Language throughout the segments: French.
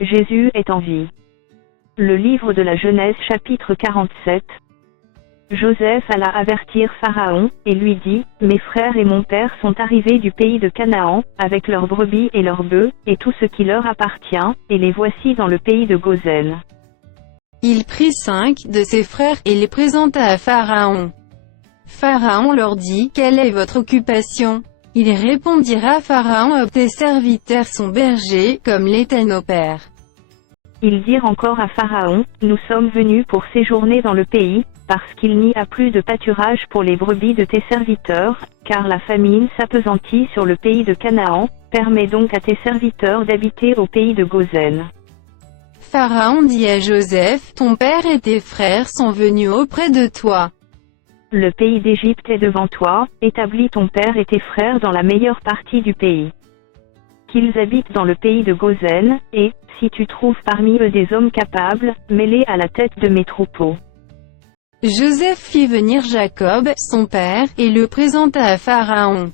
Jésus est en vie. Le livre de la Genèse chapitre 47. Joseph alla avertir Pharaon, et lui dit, « Mes frères et mon père sont arrivés du pays de Canaan, avec leurs brebis et leurs bœufs, et tout ce qui leur appartient, et les voici dans le pays de Gosel. » Il prit 5 de ses frères, et les présenta à Pharaon. Pharaon leur dit, « Quelle est votre occupation ?» Ils répondirent à Pharaon, « Tes serviteurs sont bergers, comme l'étaient nos pères. » Ils dirent encore à Pharaon, « Nous sommes venus pour séjourner dans le pays, parce qu'il n'y a plus de pâturage pour les brebis de tes serviteurs, car la famine s'appesantit sur le pays de Canaan, permets donc à tes serviteurs d'habiter au pays de Gosel. » Pharaon dit à Joseph, « Ton père et tes frères sont venus auprès de toi. Le pays d'Égypte est devant toi, établis ton père et tes frères dans la meilleure partie du pays. Qu'ils habitent dans le pays de Gosel, et, si tu trouves parmi eux des hommes capables, mets-les à la tête de mes troupeaux. » Joseph fit venir Jacob, son père, et le présenta à Pharaon.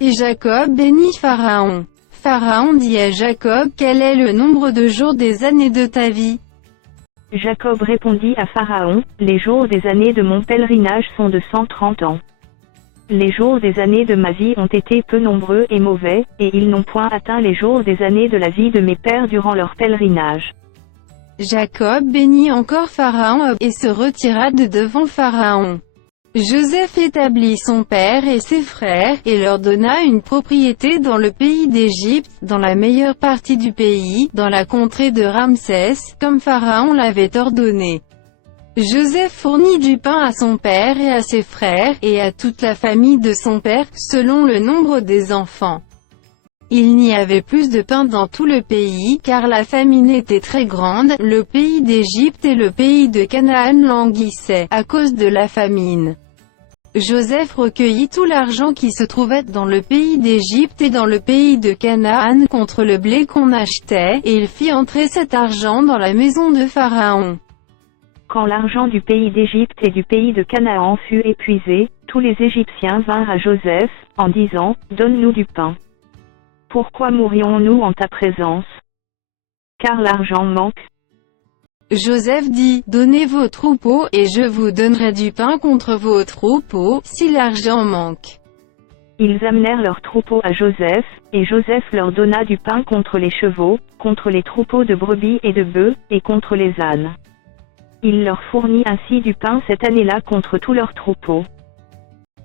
Et Jacob bénit Pharaon. Pharaon dit à Jacob, « Quel est le nombre de jours des années de ta vie ?» Jacob répondit à Pharaon, « Les jours des années de mon pèlerinage sont de 130 ans. Les jours des années de ma vie ont été peu nombreux et mauvais, et ils n'ont point atteint les jours des années de la vie de mes pères durant leur pèlerinage. » Jacob bénit encore Pharaon et se retira de devant Pharaon. Joseph établit son père et ses frères, et leur donna une propriété dans le pays d'Égypte, dans la meilleure partie du pays, dans la contrée de Ramsès, comme Pharaon l'avait ordonné. Joseph fournit du pain à son père et à ses frères, et à toute la famille de son père, selon le nombre des enfants. Il n'y avait plus de pain dans tout le pays, car la famine était très grande, le pays d'Égypte et le pays de Canaan languissaient, à cause de la famine. Joseph recueillit tout l'argent qui se trouvait dans le pays d'Égypte et dans le pays de Canaan contre le blé qu'on achetait, et il fit entrer cet argent dans la maison de Pharaon. Quand l'argent du pays d'Égypte et du pays de Canaan fut épuisé, tous les Égyptiens vinrent à Joseph, en disant, « Donne-nous du pain. Pourquoi mourrions-nous en ta présence? Car l'argent manque. » Joseph dit, « Donnez vos troupeaux, et je vous donnerai du pain contre vos troupeaux, si l'argent manque. » Ils amenèrent leurs troupeaux à Joseph, et Joseph leur donna du pain contre les chevaux, contre les troupeaux de brebis et de bœufs, et contre les ânes. Il leur fournit ainsi du pain cette année-là contre tous leurs troupeaux.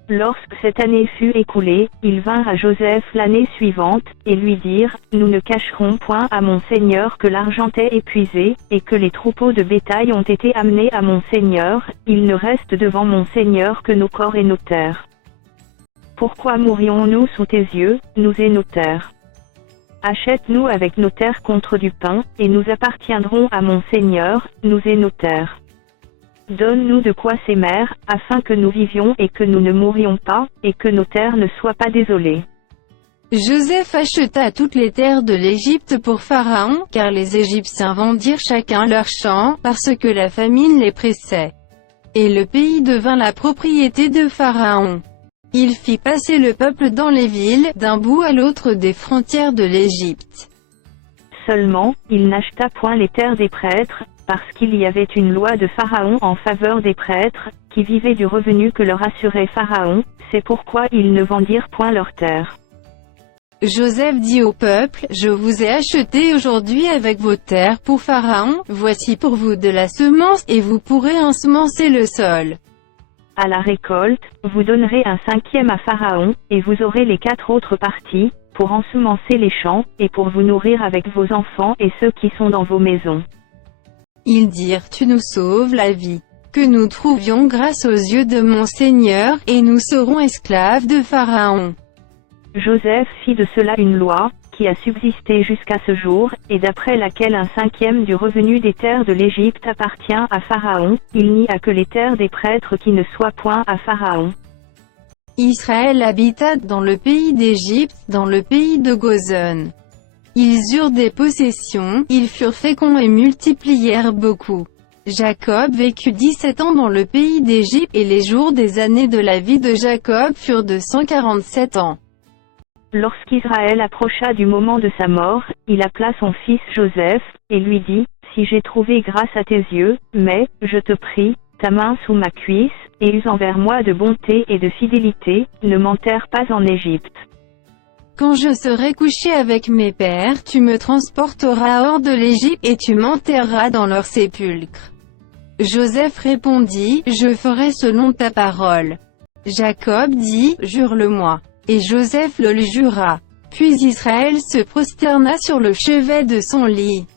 Lorsque cette année fut écoulée, ils vinrent à Joseph l'année suivante, et lui dirent, « Nous ne cacherons point à mon seigneur que l'argent est épuisé, et que les troupeaux de bétail ont été amenés à mon seigneur, il ne reste devant mon seigneur que nos corps et nos terres. Pourquoi mourrions-nous sous tes yeux, nous et nos terres? Achète-nous avec nos terres contre du pain, et nous appartiendrons à mon seigneur, nous et nos terres. Donne-nous de quoi s'émère, afin que nous vivions et que nous ne mourions pas, et que nos terres ne soient pas désolées. » Joseph acheta toutes les terres de l'Égypte pour Pharaon, car les Égyptiens vendirent chacun leur champ, parce que la famine les pressait. Et le pays devint la propriété de Pharaon. Il fit passer le peuple dans les villes, d'un bout à l'autre des frontières de l'Égypte. Seulement, il n'acheta point les terres des prêtres, parce qu'il y avait une loi de Pharaon en faveur des prêtres, qui vivaient du revenu que leur assurait Pharaon, c'est pourquoi ils ne vendirent point leurs terres. Joseph dit au peuple, « Je vous ai acheté aujourd'hui avec vos terres pour Pharaon, voici pour vous de la semence, et vous pourrez ensemencer le sol. À la récolte, vous donnerez un 5e à Pharaon, et vous aurez les 4 autres parties, pour ensemencer les champs, et pour vous nourrir avec vos enfants et ceux qui sont dans vos maisons. » Ils dirent, « Tu nous sauves la vie. Que nous trouvions grâce aux yeux de mon Seigneur, et nous serons esclaves de Pharaon. » Joseph fit de cela une loi, qui a subsisté jusqu'à ce jour, et d'après laquelle un 5e du revenu des terres de l'Égypte appartient à Pharaon, il n'y a que les terres des prêtres qui ne soient point à Pharaon. Israël habita dans le pays d'Égypte, dans le pays de Goshen. Ils eurent des possessions, ils furent féconds et multiplièrent beaucoup. Jacob vécut 17 ans dans le pays d'Égypte, et les jours des années de la vie de Jacob furent de 147 ans. Lorsqu'Israël approcha du moment de sa mort, il appela son fils Joseph, et lui dit, « Si j'ai trouvé grâce à tes yeux, mets, je te prie, ta main sous ma cuisse, et use envers moi de bonté et de fidélité, ne m'enterre pas en Égypte. Quand je serai couché avec mes pères, tu me transporteras hors de l'Égypte et tu m'enterreras dans leur sépulcre. » Joseph répondit, « Je ferai selon ta parole. » Jacob dit, « Jure-le-moi. » Et Joseph le jura. Puis Israël se prosterna sur le chevet de son lit.